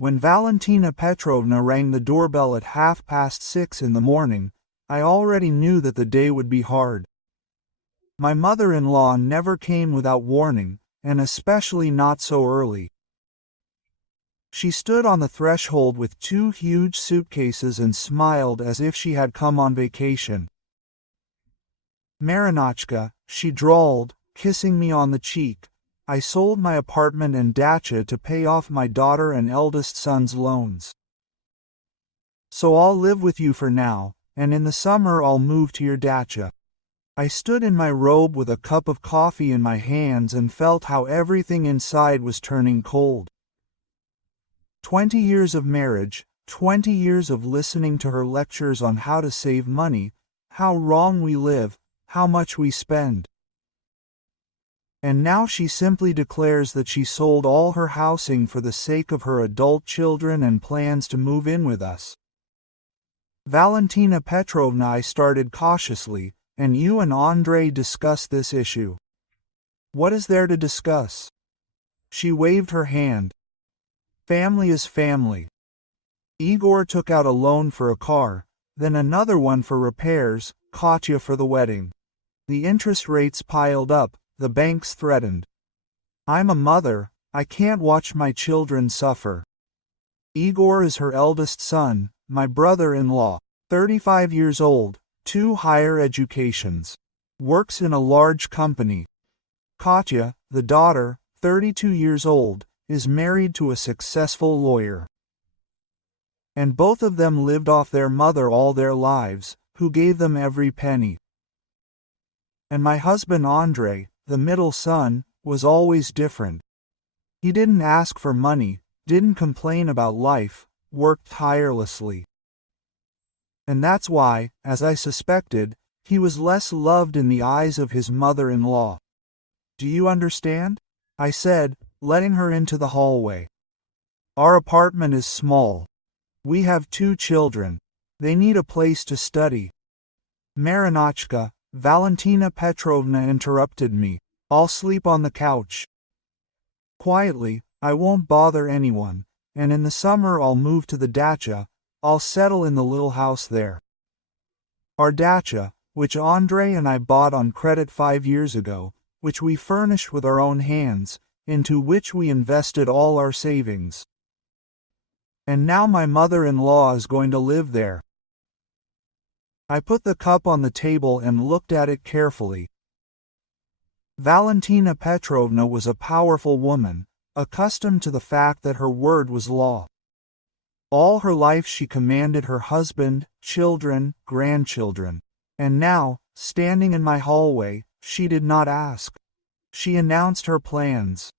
When Valentina Petrovna rang the doorbell at 6:30 in the morning, I already knew that the day would be hard. My mother-in-law never came without warning, and especially not so early. She stood on the threshold with 2 huge suitcases and smiled as if she had come on vacation. "Marinochka," she drawled, kissing me on the cheek, "I sold my apartment and dacha to pay off my daughter and eldest son's loans. So I'll live with you for now, and in the summer I'll move to your dacha." I stood in my robe with a cup of coffee in my hands and felt how everything inside was turning cold. 20 years of marriage, 20 years of listening to her lectures on how to save money, how wrong we live, how much we spend. And now she simply declares that she sold all her housing for the sake of her adult children and plans to move in with us. "Valentina Petrovna," I started cautiously, "and you and Andrei discussed this issue." "What is there to discuss?" She waved her hand. "Family is family. Igor took out a loan for a car, then another one for repairs, Katya for the wedding. The interest rates piled up, the banks threatened. I'm a mother, I can't watch my children suffer. Igor is her eldest son, my brother-in-law, 35 years old, 2 higher educations. Works in a large company. Katya, the daughter, 32 years old, is married to a successful lawyer. And both of them lived off their mother all their lives, who gave them every penny. And my husband Andrei, the middle son, was always different. He didn't ask for money, didn't complain about life, worked tirelessly. And that's why, as I suspected, he was less loved in the eyes of his mother-in-law. Do you understand? I said, letting her into the hallway. Our apartment is small. We have 2 children. They need a place to study. Marinochka, Valentina Petrovna interrupted me. I'll sleep on the couch. Quietly, I won't bother anyone, and in the summer I'll move to the dacha, I'll settle in the little house there. Our dacha, which Andrei and I bought on credit 5 years ago, which we furnished with our own hands, into which we invested all our savings. And now my mother-in-law is going to live there. I put the cup on the table and looked at it carefully. Valentina Petrovna was a powerful woman, accustomed to the fact that her word was law. All her life she commanded her husband, children, grandchildren. And now, standing in my hallway, she did not ask. She announced her plans.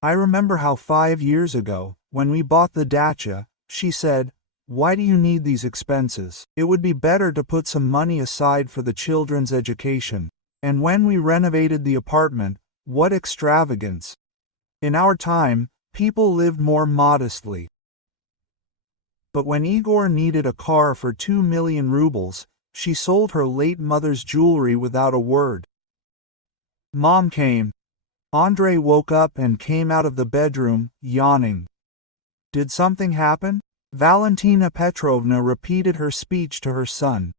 I remember how 5 years ago, when we bought the dacha, she said, "Why do you need these expenses? It would be better to put some money aside for the children's education." And when we renovated the apartment, what extravagance! In our time, people lived more modestly. But when Igor needed a car for 2 million rubles, she sold her late mother's jewelry without a word. Mom came. Andrei woke up and came out of the bedroom, yawning. Did something happen? Valentina Petrovna repeated her speech to her son.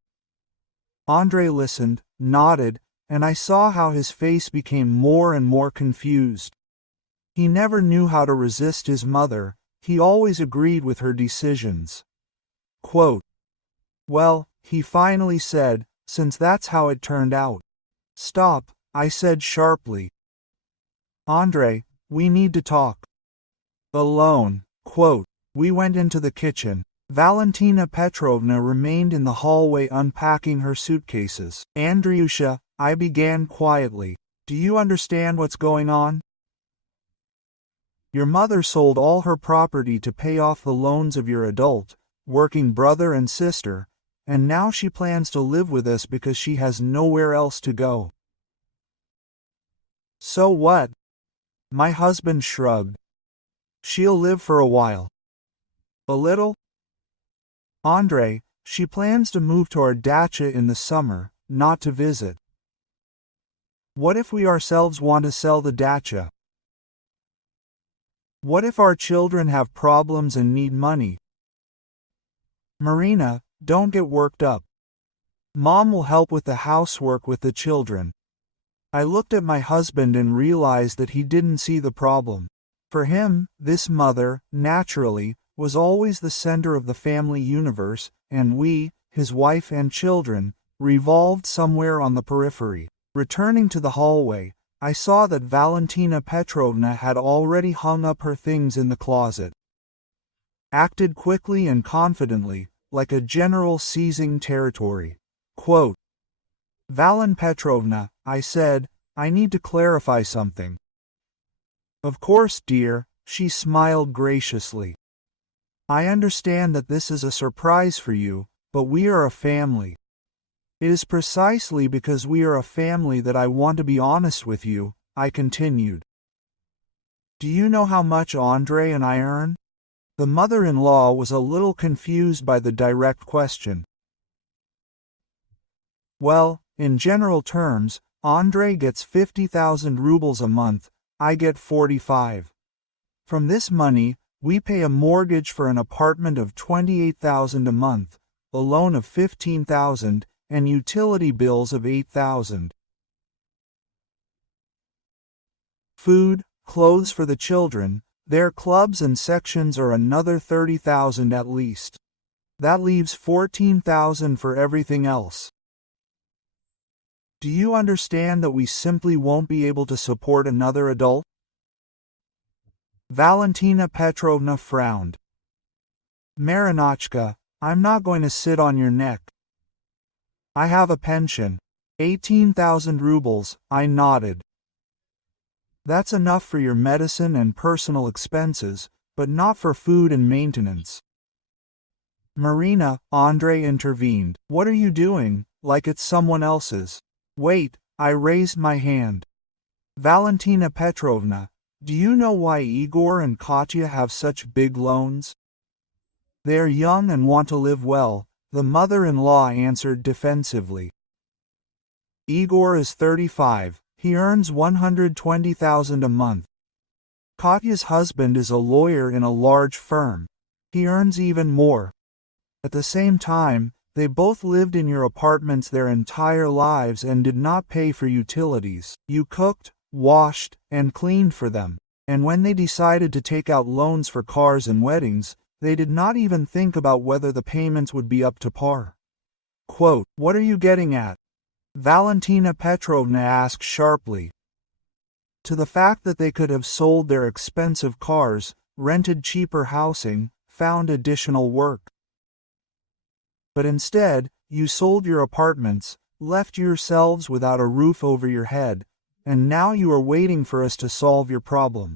Andrei listened, nodded, and I saw how his face became more and more confused. He never knew how to resist his mother, he always agreed with her decisions. Quote, "Well," he finally said, "since that's how it turned out." "Stop," I said sharply. "Andrei, we need to talk." Alone. Quote, we went into the kitchen. Valentina Petrovna remained in the hallway unpacking her suitcases. "Andriusha," I began quietly, "do you understand what's going on? Your mother sold all her property to pay off the loans of your adult, working brother and sister, and now she plans to live with us because she has nowhere else to go." "So what?" My husband shrugged. "She'll live for a while." "A little?" "Andrei, she plans to move to our dacha in the summer, not to visit." "What if we ourselves want to sell the dacha?" What if our children have problems and need money? Marina, don't get worked up. Mom will help with the housework with the children. I looked at my husband and realized that he didn't see the problem. For him, this mother, naturally, was always the center of the family universe, and we, his wife and children, revolved somewhere on the periphery. Returning to the hallway, I saw that Valentina Petrovna had already hung up her things in the closet. Acted quickly and confidently, like a general seizing territory. Quote, Valen Petrovna, I said, I need to clarify something. Of course, dear, she smiled graciously. I understand that this is a surprise for you, but we are a family. It is precisely because we are a family that I want to be honest with you, I continued. Do you know how much Andre and I earn? The mother-in-law was a little confused by the direct question. Well, in general terms, Andre gets 50,000 rubles a month, I get 45. From this money, we pay a mortgage for an apartment of 28,000 a month, a loan of 15,000, and utility bills of 8,000. Food, clothes for the children, their clubs and sections are another 30,000 at least. That leaves 14,000 for everything else. Do you understand that we simply won't be able to support another adult? Valentina Petrovna frowned. Marinochka, I'm not going to sit on your neck. I have a pension. 18,000 rubles, I nodded. That's enough for your medicine and personal expenses, but not for food and maintenance. Marina, Andre intervened. What are you doing, like it's someone else's? Wait, I raised my hand. Valentina Petrovna, do you know why Igor and Katya have such big loans? They are young and want to live well, the mother-in-law answered defensively. Igor is 35, he earns 120,000 a month. Katya's husband is a lawyer in a large firm. He earns even more. At the same time, they both lived in your apartments their entire lives and did not pay for utilities. You cooked, washed, and cleaned for them. And when they decided to take out loans for cars and weddings, they did not even think about whether the payments would be up to par. Quote, what are you getting at? Valentina Petrovna asked sharply. To the fact that they could have sold their expensive cars, rented cheaper housing, found additional work. But instead, you sold your apartments, left yourselves without a roof over your head, and now you are waiting for us to solve your problem.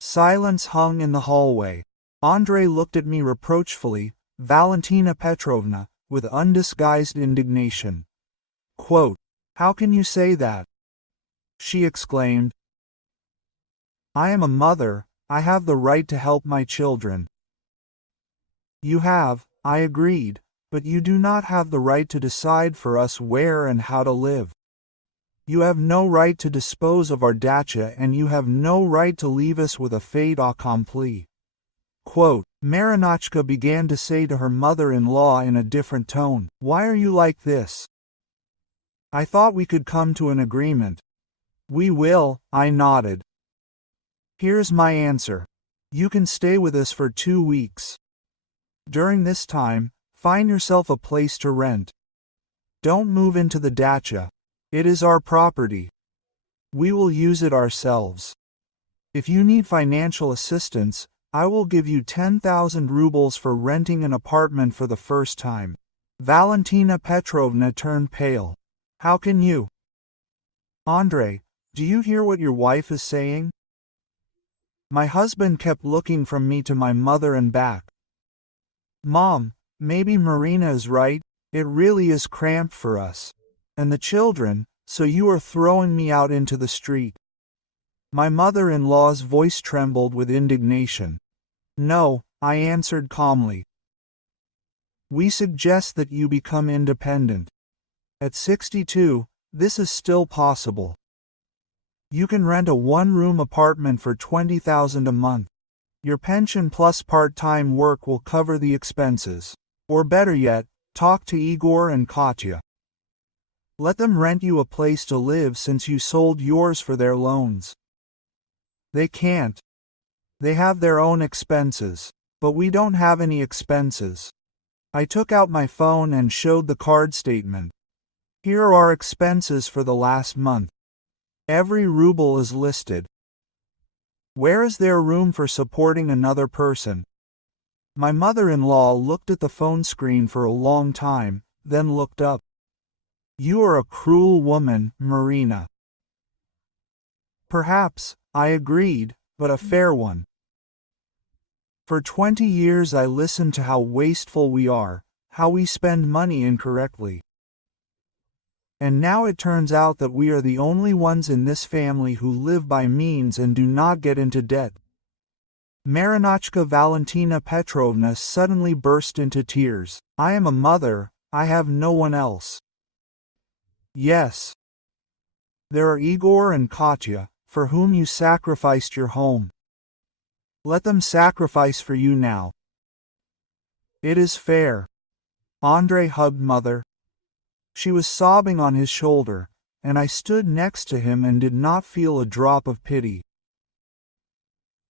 Silence hung in the hallway. Andre looked at me reproachfully, Valentina Petrovna, with undisguised indignation. Quote, how can you say that? She exclaimed. I am a mother, I have the right to help my children. You have, I agreed, but you do not have the right to decide for us where and how to live. You have no right to dispose of our dacha and you have no right to leave us with a fait accompli. Quote, Marinochka began to say to her mother-in-law in a different tone, why are you like this? I thought we could come to an agreement. We will, I nodded. Here's my answer. You can stay with us for 2 weeks. During this time, find yourself a place to rent. Don't move into the dacha. It is our property. We will use it ourselves. If you need financial assistance, I will give you 10,000 rubles for renting an apartment for the first time. Valentina Petrovna turned pale. How can you? Andre, do you hear what your wife is saying? My husband kept looking from me to my mother and back. Mom, maybe Marina is right, it really is cramped for us. And the children, so you are throwing me out into the street. My mother-in-law's voice trembled with indignation. No, I answered calmly. We suggest that you become independent. At 62, this is still possible. You can rent a one-room apartment for $20,000 a month. Your pension plus part-time work will cover the expenses. Or better yet, talk to Igor and Katya. Let them rent you a place to live since you sold yours for their loans. They can't. They have their own expenses. But we don't have any expenses. I took out my phone and showed the card statement. Here are our expenses for the last month. Every ruble is listed. Where is there room for supporting another person? My mother-in-law looked at the phone screen for a long time, then looked up. You are a cruel woman, Marina. Perhaps, I agreed, but a fair one. For 20 years I listened to how wasteful we are, how we spend money incorrectly. And now it turns out that we are the only ones in this family who live by means and do not get into debt. Marinochka Valentina Petrovna suddenly burst into tears. I am a mother, I have no one else. Yes. There are Igor and Katya, for whom you sacrificed your home. Let them sacrifice for you now. It is fair. Andrei hugged Mother. She was sobbing on his shoulder, and I stood next to him and did not feel a drop of pity.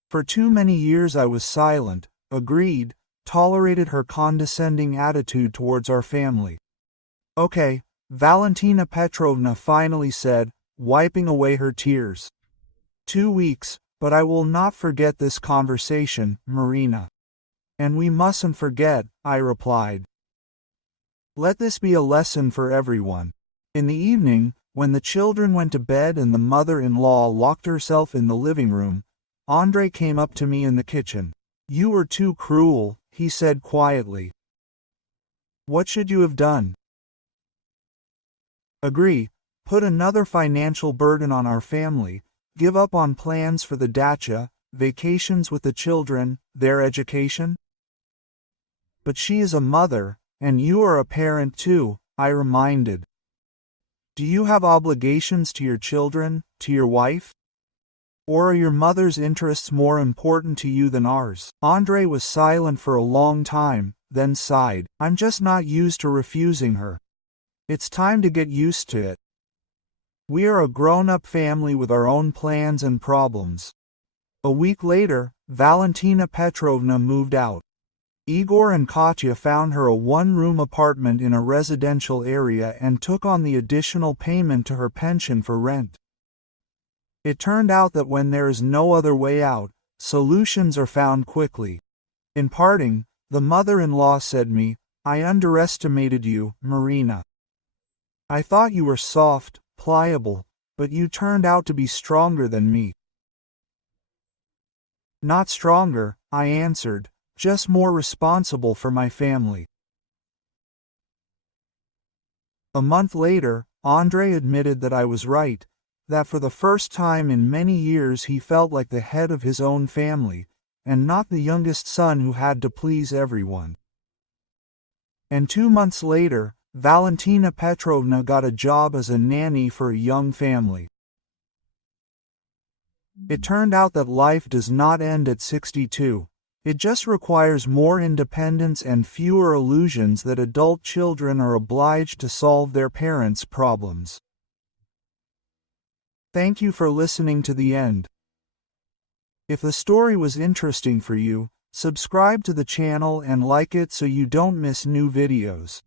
For too many years I was silent, agreed, tolerated her condescending attitude towards our family. Okay, Valentina Petrovna finally said, wiping away her tears. 2 weeks, but I will not forget this conversation, Marina. And we mustn't forget, I replied. Let this be a lesson for everyone. In the evening, when the children went to bed and the mother-in-law locked herself in the living room, Andrei came up to me in the kitchen. You were too cruel, he said quietly. What should you have done? Agree, put another financial burden on our family, give up on plans for the dacha, vacations with the children, their education? But she is a mother, and you are a parent too, I reminded. Do you have obligations to your children, to your wife? Or are your mother's interests more important to you than ours? Andrei was silent for a long time, then sighed. I'm just not used to refusing her. It's time to get used to it. We are a grown-up family with our own plans and problems. A week later, Valentina Petrovna moved out. Igor and Katya found her a one-room apartment in a residential area and took on the additional payment to her pension for rent. It turned out that when there is no other way out, solutions are found quickly. In parting, the mother-in-law said me, I underestimated you, Marina. I thought you were soft, pliable, but you turned out to be stronger than me. Not stronger, I answered, just more responsible for my family. A month later, Andrei admitted that I was right, that for the first time in many years he felt like the head of his own family, and not the youngest son who had to please everyone. And 2 months later, Valentina Petrovna got a job as a nanny for a young family. It turned out that life does not end at 62. It just requires more independence and fewer illusions that adult children are obliged to solve their parents' problems. Thank you for listening to the end. If the story was interesting for you, subscribe to the channel and like it so you don't miss new videos.